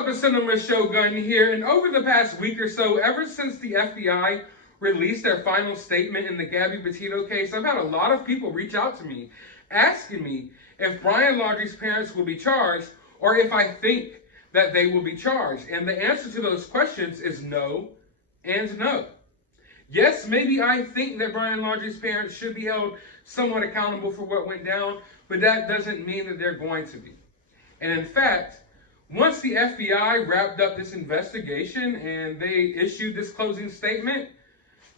up, the Cinema Shogun here, and over the past week or so, ever since the FBI released their final statement in the Gabby Petito case, I've had a lot of people reach out to me asking me if Brian Laundrie's parents will be charged or if I think that they will be charged. And the answer to those questions is no and no. Yes, maybe I think that Brian Laundrie's parents should be held somewhat accountable for what went down, but that doesn't mean that they're going to be. And in fact, once the FBI wrapped up this investigation and they issued this closing statement,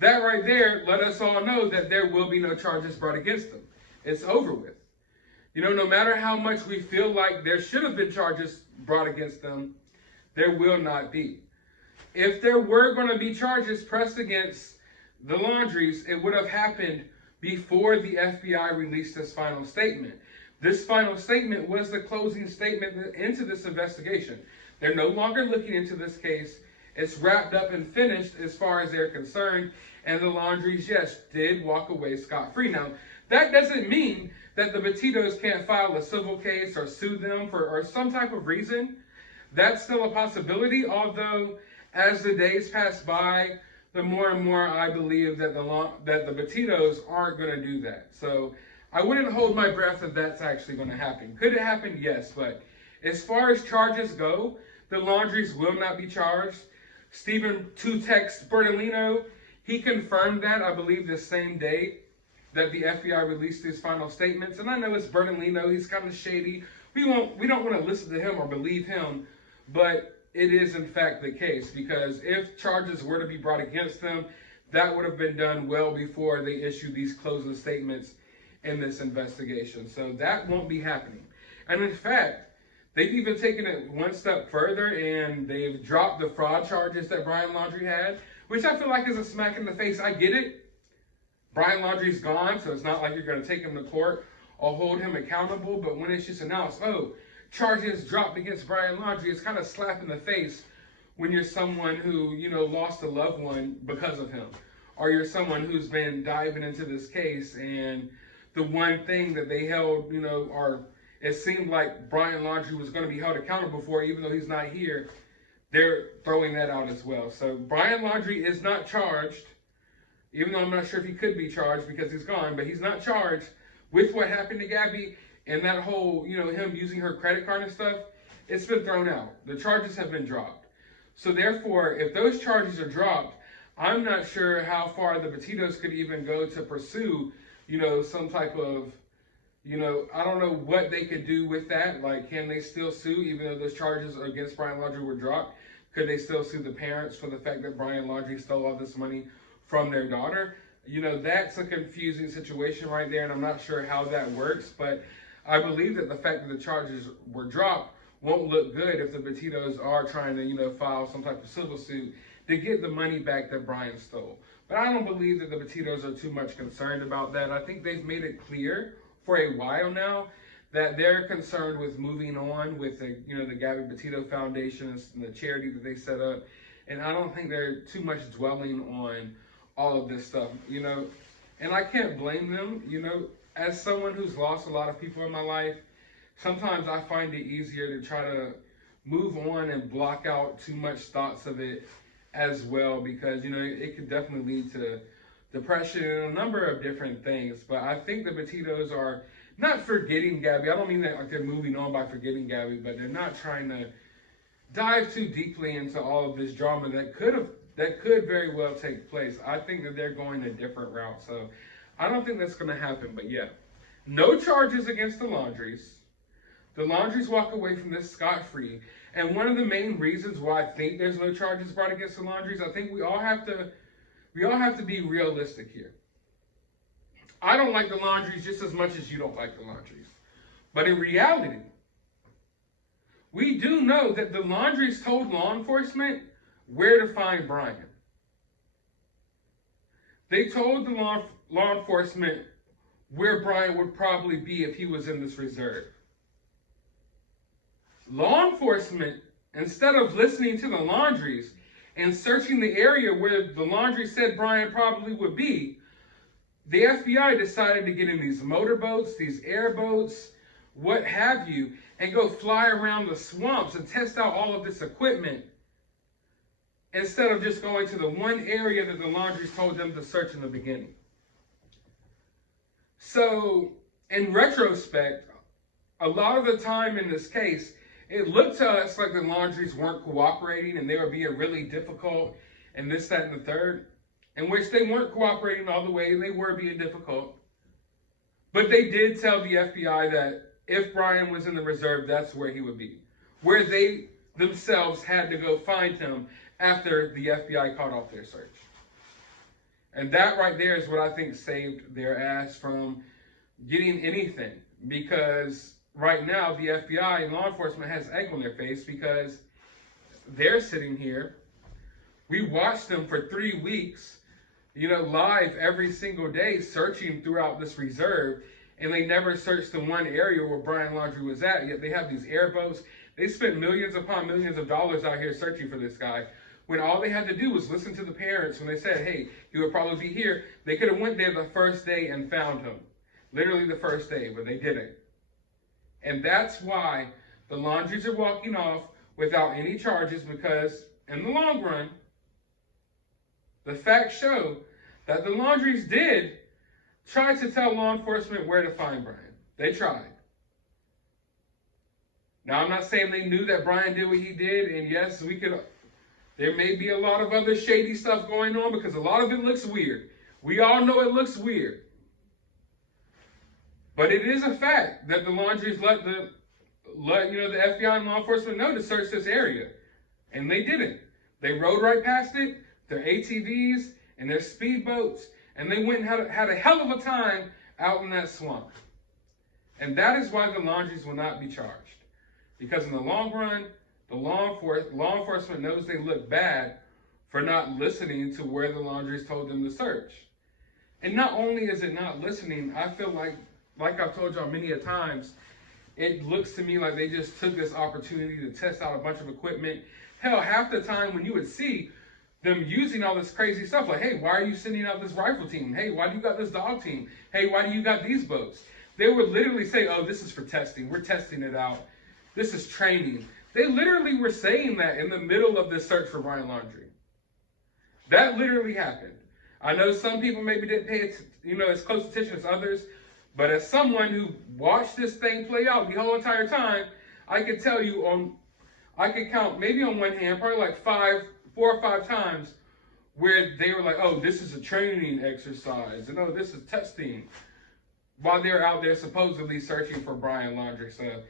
that right there let us all know that there will be no charges brought against them. It's over with. You know, no matter how much we feel like there should have been charges brought against them, there will not be. If there were going to be charges pressed against the Laundries, it would have happened before the FBI released this final statement. This final statement was the closing statement into this investigation. They're no longer looking into this case. It's wrapped up and finished as far as they're concerned. And the Laundries, yes, did walk away scot-free. Now, that doesn't mean that the Petitos can't file a civil case or sue them for some type of reason. That's still a possibility, although as the days pass by, the more and more I believe that the Petitos aren't going to do that. So I wouldn't hold my breath that that's actually going to happen. Could it happen? Yes. But as far as charges go, the Laundries will not be charged. Stephen Tutex Bertolino, he confirmed that, I believe, the same day that the FBI released his final statements. And I know it's Bertolino. He's kind of shady. We don't want to listen to him or believe him. But it is, in fact, the case. Because if charges were to be brought against them, that would have been done well before they issued these closing statements in this investigation. So that won't be happening. And in fact, they've even taken it one step further and they've dropped the fraud charges that Brian Laundrie had, which I feel like is a smack in the face. I get it. Brian Laundrie's gone, so it's not like you're going to take him to court or hold him accountable. But when it's just announced, oh, charges dropped against Brian Laundrie, it's kind of slap in the face when you're someone who, you know, lost a loved one because of him. Or you're someone who's been diving into this case and the one thing that they held, you know, or it seemed like Brian Laundrie was going to be held accountable for, even though he's not here, they're throwing that out as well. So Brian Laundrie is not charged, even though I'm not sure if he could be charged because he's gone, but he's not charged with what happened to Gabby and that whole, you know, him using her credit card and stuff. It's been thrown out. The charges have been dropped. So therefore, if those charges are dropped, I'm not sure how far the Petitos could even go to pursue, you know, some type of, you know, I don't know what they could do with that. Like, can they still sue even though those charges against Brian Laundrie were dropped? Could they still sue the parents for the fact that Brian Laundrie stole all this money from their daughter? You know, that's a confusing situation right there, and I'm not sure how that works. But I believe that the fact that the charges were dropped won't look good if the Petitos are trying to, you know, file some type of civil suit to get the money back that Brian stole. But I don't believe that the Petitos are too much concerned about that. I think they've made it clear for a while now that they're concerned with moving on with the, you know, the Gabby Petito Foundation and the charity that they set up. And I don't think they're too much dwelling on all of this stuff, you know. And I can't blame them, you know. As someone who's lost a lot of people in my life, sometimes I find it easier to try to move on and block out too much thoughts of it as well, because, you know, it could definitely lead to depression and a number of different things. But I think the Petitos are not forgetting Gabby. I don't mean that like they're moving on by forgetting Gabby, but they're not trying to dive too deeply into all of this drama that could very well take place. I think that they're going a different route. So I don't think that's going to happen. But yeah, no charges against the Laundries. The Laundries walk away from this scot-free. And one of the main reasons why I think there's no charges brought against the Laundries, I think we all have to be realistic here. I don't like the Laundries just as much as you don't like the Laundries. But in reality, we do know that the Laundries told law enforcement where to find Brian. They told the law enforcement where Brian would probably be if he was in this reserve. Law enforcement, instead of listening to the Laundries and searching the area where the Laundrie said Brian probably would be, the FBI decided to get in these motorboats, these airboats, what have you, and go fly around the swamps and test out all of this equipment instead of just going to the one area that the Laundries told them to search in the beginning. So, in retrospect, a lot of the time in this case, it looked to us like the Laundries weren't cooperating and they were being really difficult and this, that, and the third, in which they weren't cooperating all the way and they were being difficult. But they did tell the FBI that if Brian was in the reserve, that's where he would be, where they themselves had to go find him after the FBI caught off their search. And that right there is what I think saved their ass from getting anything, because right now the FBI and law enforcement has egg on their face because they're sitting here. We watched them for 3 weeks, live every single day, searching throughout this reserve, and they never searched the one area where Brian Laundrie was at. Yet they have these airboats. They spent millions upon millions of dollars out here searching for this guy, when all they had to do was listen to the parents when they said, hey, he would probably be here. They could have went there the first day and found him. Literally the first day, but they didn't. And that's why the Laundries are walking off without any charges, because in the long run, the facts show that the Laundries did try to tell law enforcement where to find Brian. They tried. Now, I'm not saying they knew that Brian did what he did, and yes, there may be a lot of other shady stuff going on, because a lot of it looks weird. We all know it looks weird. But it is a fact that the Laundries let the FBI and law enforcement know to search this area. And they didn't. They rode right past it, their ATVs and their speedboats, and they went and had a hell of a time out in that swamp. And that is why the Laundries will not be charged. Because in the long run, the law enforcement knows they look bad for not listening to where the Laundries told them to search. And not only is it not listening, I feel like I've told y'all many a times, it looks to me like they just took this opportunity to test out a bunch of equipment. Hell, half the time when you would see them using all this crazy stuff, like, hey, why are you sending out this rifle team? Hey, why do you got this dog team? Hey, why do you got these boats? They would literally say, oh, this is for testing. We're testing it out. This is training. They literally were saying that in the middle of this search for Brian Laundrie. That literally happened. I know some people maybe didn't pay as close attention as others, but as someone who watched this thing play out the whole entire time, I could tell you I could count maybe on one hand, probably like 4 or 5 times where they were like, oh, this is a training exercise, and oh, this is testing, while they're out there supposedly searching for Brian Laundrie. So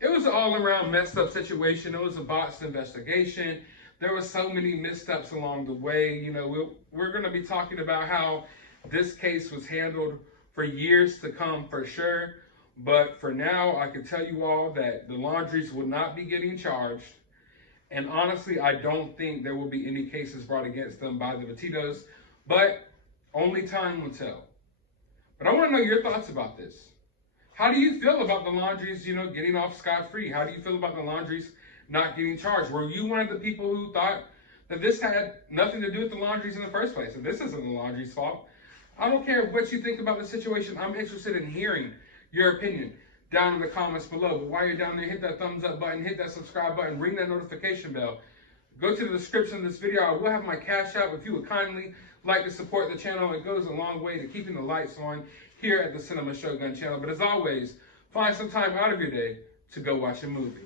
it was an all-around messed up situation. It was a botched investigation. There were so many missteps along the way. We're going to be talking about how this case was handled for years to come, for sure. But for now, I can tell you all that the Laundries will not be getting charged. And honestly, I don't think there will be any cases brought against them by the Petitos. But only time will tell. But I want to know your thoughts about this. How do you feel about the Laundries, getting off scot-free? How do you feel about the Laundries not getting charged? Were you one of the people who thought that this had nothing to do with the Laundries in the first place, and this isn't the Laundries' fault? I don't care what you think about the situation. I'm interested in hearing your opinion down in the comments below. But while you're down there, hit that thumbs up button, hit that subscribe button, ring that notification bell. Go to the description of this video. I will have my Cash App. If you would kindly like to support the channel, it goes a long way to keeping the lights on here at the Cinema Shogun channel. But as always, find some time out of your day to go watch a movie.